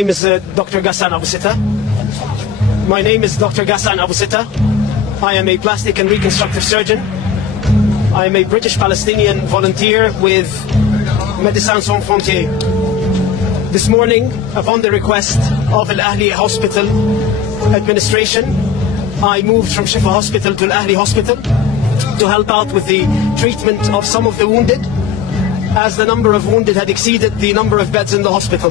My name is Dr. Ghassan Abu Sita. My name is Dr. Ghassan Abu Sita. I am a plastic and reconstructive surgeon. I am a British Palestinian volunteer with Médecins Sans Frontières. This morning, upon the request of Al Ahli Hospital administration, I moved from Shifa Hospital to Al Ahli Hospital to help out with the treatment of some of the wounded, as the number of wounded had exceeded the number of beds in the hospital.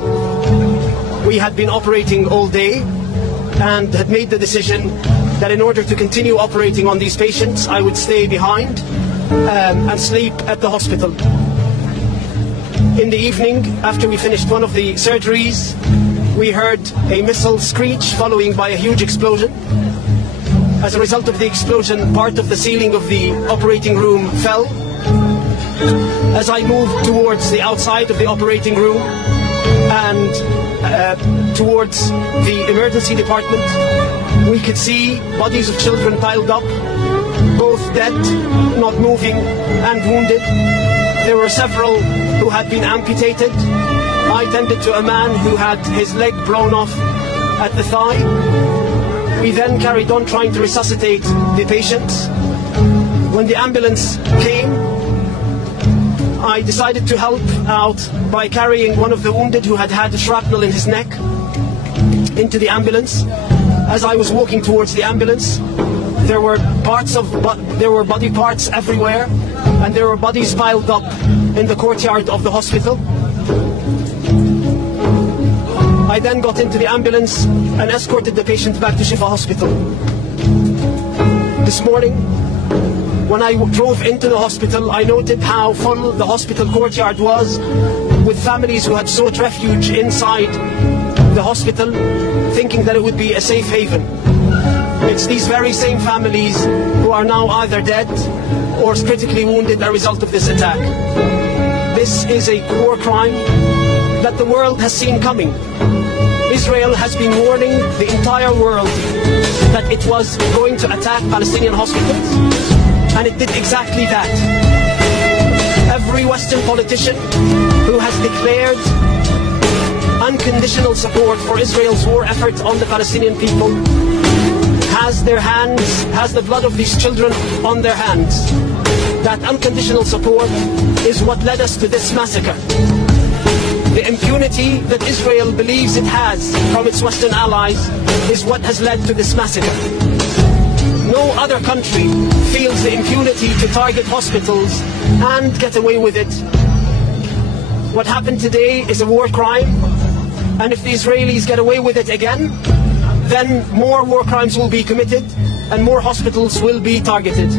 We had been operating all day and had made the decision that in order to continue operating on these patients, I would stay behind and sleep at the hospital. In the evening, after we finished one of the surgeries, we heard a missile screech following by a huge explosion. As a result of the explosion, part of the ceiling of the operating room fell. As I moved towards the outside of the operating room and towards the emergency department, we could see bodies of children piled up, both dead, not moving, and wounded. There were several who had been amputated. I tended to a man who had his leg blown off at the thigh. We then carried on trying to resuscitate the patients. When the ambulance came, I decided to help out by carrying one of the wounded who had had a shrapnel in his neck into the ambulance. As I was walking towards the ambulance, there were body parts everywhere, and there were bodies piled up in the courtyard of the hospital. I then got into the ambulance and escorted the patient back to Shifa Hospital. This morning, when I drove into the hospital, I noted how full the hospital courtyard was, with families who had sought refuge inside the hospital, thinking that it would be a safe haven. It's these very same families who are now either dead or critically wounded as a result of this attack. This is a war crime that the world has seen coming. Israel has been warning the entire world that it was going to attack Palestinian hospitals, and it did exactly that. Every Western politician who has declared unconditional support for Israel's war effort on the Palestinian people has the blood of these children on their hands. That unconditional support is what led us to this massacre. The impunity that Israel believes it has from its Western allies is what has led to this massacre. No other country feels the impunity to target hospitals and get away with it. What happened today is a war crime, and if the Israelis get away with it again, then more war crimes will be committed and more hospitals will be targeted.